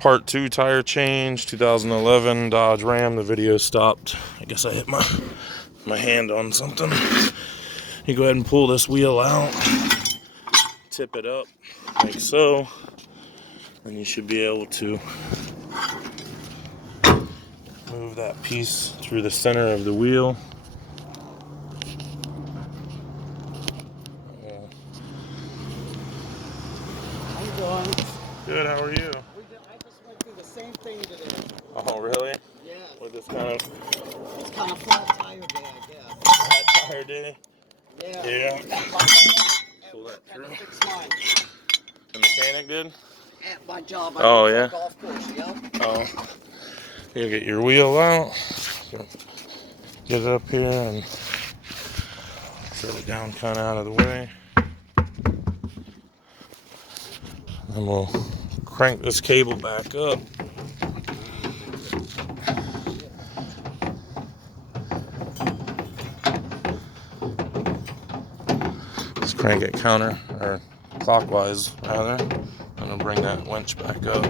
Part 2 tire change, 2011 Dodge Ram. The video stopped. I guess I hit my hand on something. You go ahead and pull this wheel out, tip it up like so, and you should be able to move that piece through the center of the wheel. How you doing? Good, how are you? I just went through the same thing today. Oh, really? Yeah. With this kind of flat tire day, I guess. flat tire day? Yeah. Yeah. Pull that through. The mechanic did? At my job, Oh, I yeah? golf course, yep. Oh. You get your wheel out. Get it up here and set it down kind of out of the way. And we'll crank this cable back up. Let's crank it or clockwise rather. And I'll bring that winch back up.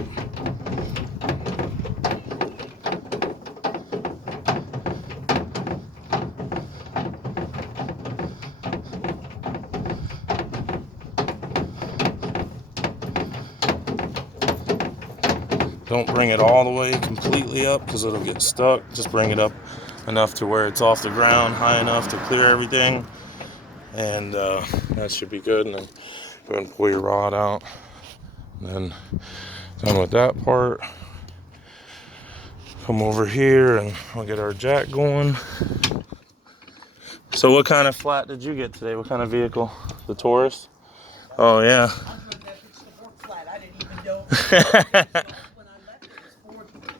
Don't bring it all the way completely up because it'll get stuck. Just bring it up enough to where it's off the ground, high enough to clear everything. And that should be good. And then go ahead and pull your rod out. And then done with that part. Come over here and we'll get our jack going. So what kind of flat did you get today? What kind of vehicle? The Taurus? Oh, yeah. I didn't even know. When I left,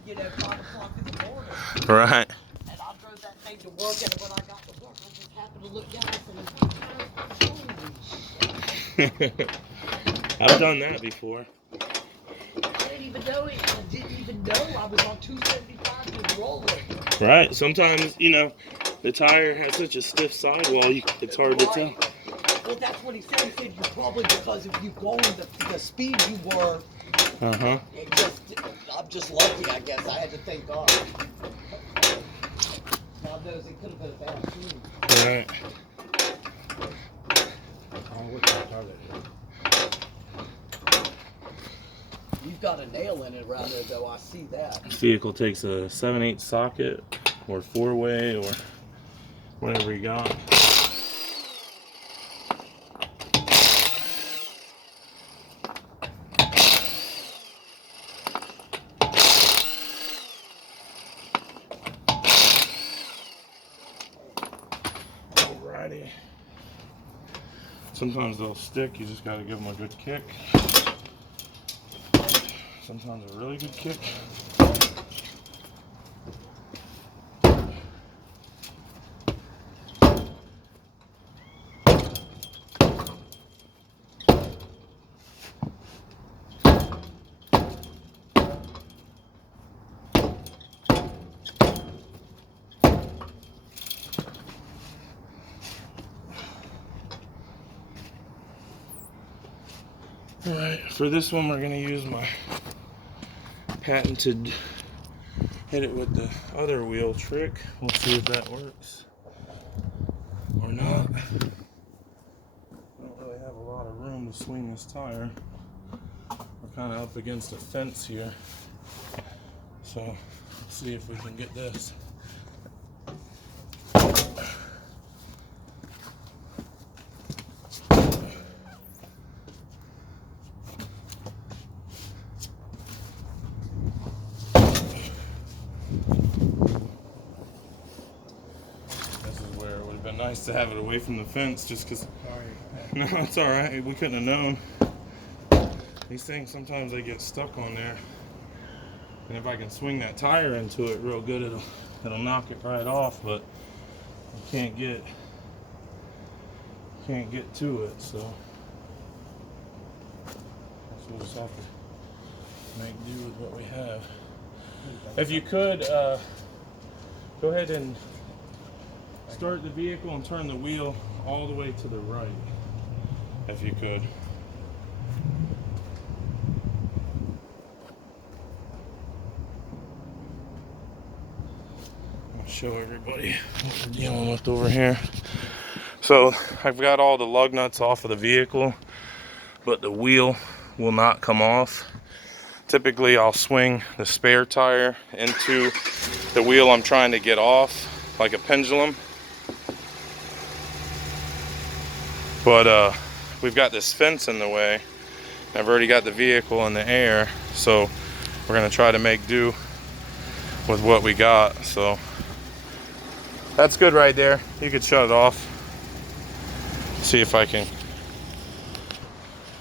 it was 5 o'clock in the morning. Right. And I drove that thing to work, and when I got to work, I just happened to look down and holy shit. I've done that before. I didn't even know I was on 275 to roll it. Right. Sometimes, the tire has such a stiff sidewall, it's hard to tell. Well, that's what he said. He said you probably, because if you go the speed you were, I'm just lucky, I guess. I had to thank God. God knows it could have been a bad tune. Right. You've got a nail in it around there, though. I see that. This vehicle takes a 7/8 socket or 4-way or whatever you got. Alrighty. Sometimes they'll stick, you just gotta give them a good kick. Sometimes a really good kick. Alright, for this one we're going to use my patented hit it with the other wheel trick. We'll see if that works or not. I don't really have a lot of room to swing this tire. We're kind of up against a fence here. So let's see if we can get this. Nice to have it away from the fence just because. No, it's all right. We couldn't have known. These things sometimes they get stuck on there, and if I can swing that tire into it real good, it'll knock it right off. But you can't get to it, so we'll just have to make do with what we have. If you could go ahead and start the vehicle and turn the wheel all the way to the right, if you could. show everybody what we're dealing with over here. So I've got all the lug nuts off of the vehicle, but the wheel will not come off. Typically I'll swing the spare tire into the wheel I'm trying to get off like a pendulum. But we've got this fence in the way. I've already got the vehicle in the air, so we're gonna try to make do with what we got. So that's good right there. You could shut it off. See if I can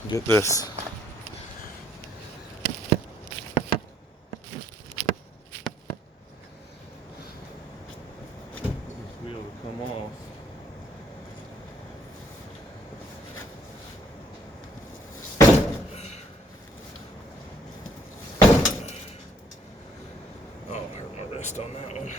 get this. Wheel to come off. Oh, I hurt my wrist on that one.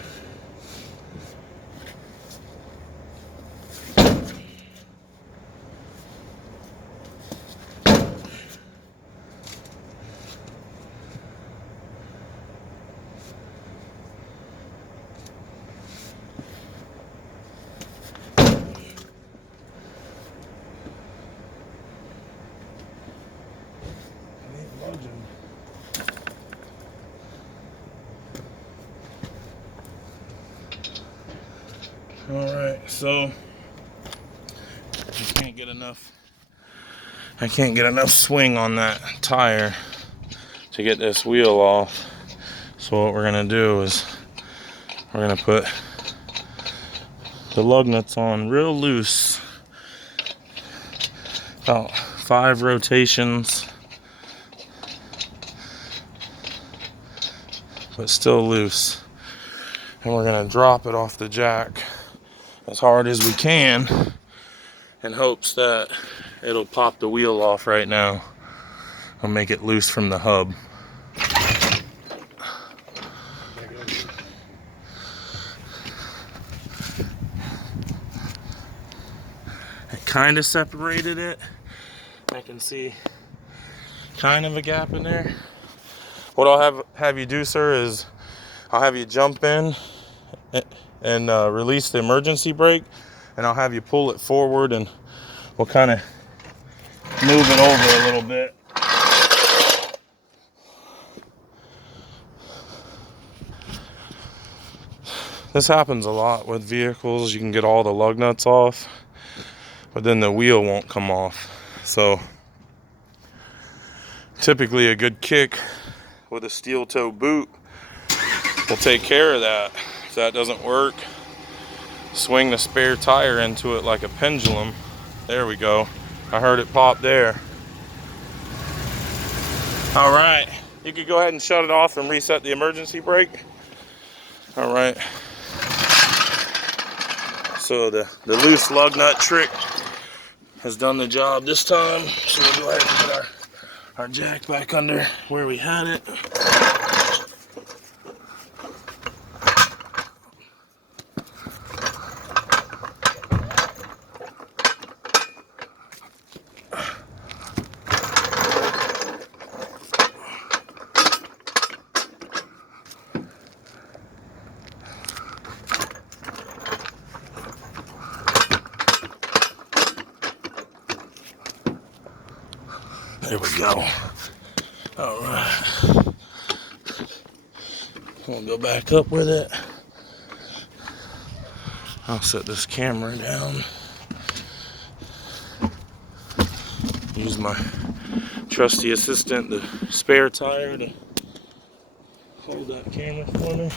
All right, so I can't get enough swing on that tire to get this wheel off. So what we're gonna do is we're gonna put the lug nuts on real loose, about 5 rotations, but still loose. And we're gonna drop it off the jack as hard as we can in hopes that it'll pop the wheel off right now and make it loose from the hub. I kind of separated it. I can see kind of a gap in there. What I'll have you do, sir, is I'll have you jump in and release the emergency brake, and I'll have you pull it forward, and we'll kind of move it over a little bit. This happens a lot with vehicles. You can get all the lug nuts off, but then the wheel won't come off. So typically a good kick with a steel toe boot will take care of that. If that doesn't work, swing the spare tire into it like a pendulum. There we go. I heard it pop there. All right, you could go ahead and shut it off and reset the emergency brake. All right. So the loose lug nut trick has done the job this time. So we'll go ahead and put our jack back under where we had it. There we go. All right. We'll go back up with it. I'll set this camera down. Use my trusty assistant, the spare tire, to hold that camera for me.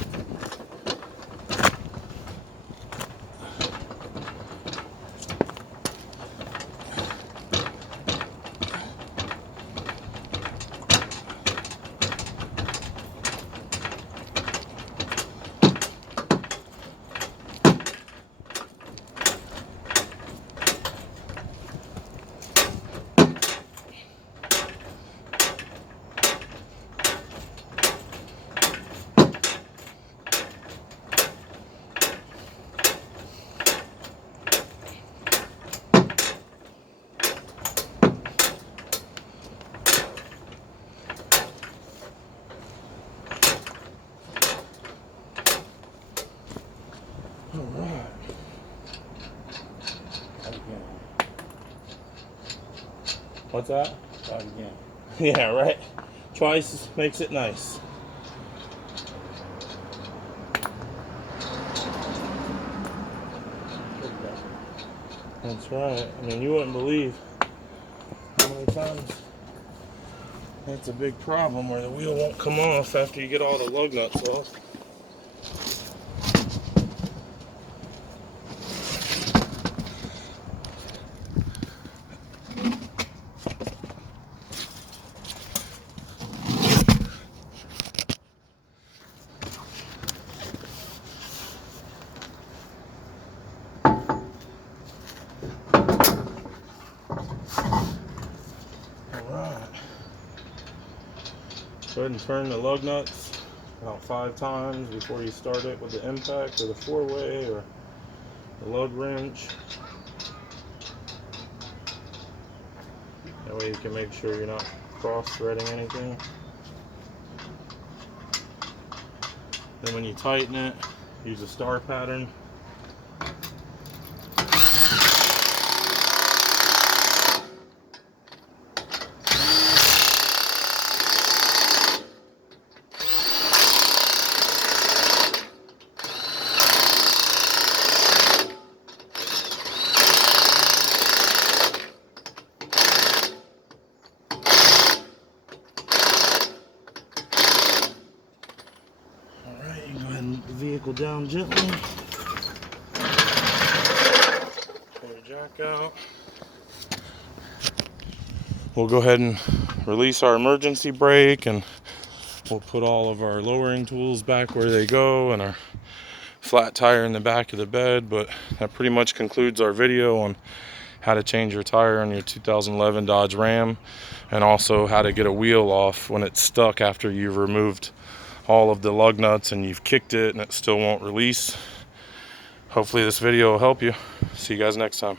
What's that? Try it again. Yeah, right. Twice makes it nice. There you go. That's right. I mean, you wouldn't believe how many times that's a big problem where the wheel won't come off after you get all the lug nuts off. Alright. Go ahead and turn the lug nuts about 5 times before you start it with the impact or the 4-way or the lug wrench. That way you can make sure you're not cross-threading anything. Then when you tighten it, use a star pattern. Alright, you can go ahead and move the vehicle down gently. Pull your jack out. We'll go ahead and release our emergency brake, and we'll put all of our lowering tools back where they go and our flat tire in the back of the bed. But that pretty much concludes our video on how to change your tire on your 2011 Dodge Ram, and also how to get a wheel off when it's stuck after you've removed all of the lug nuts and you've kicked it and it still won't release. Hopefully this video will help you. See you guys next time.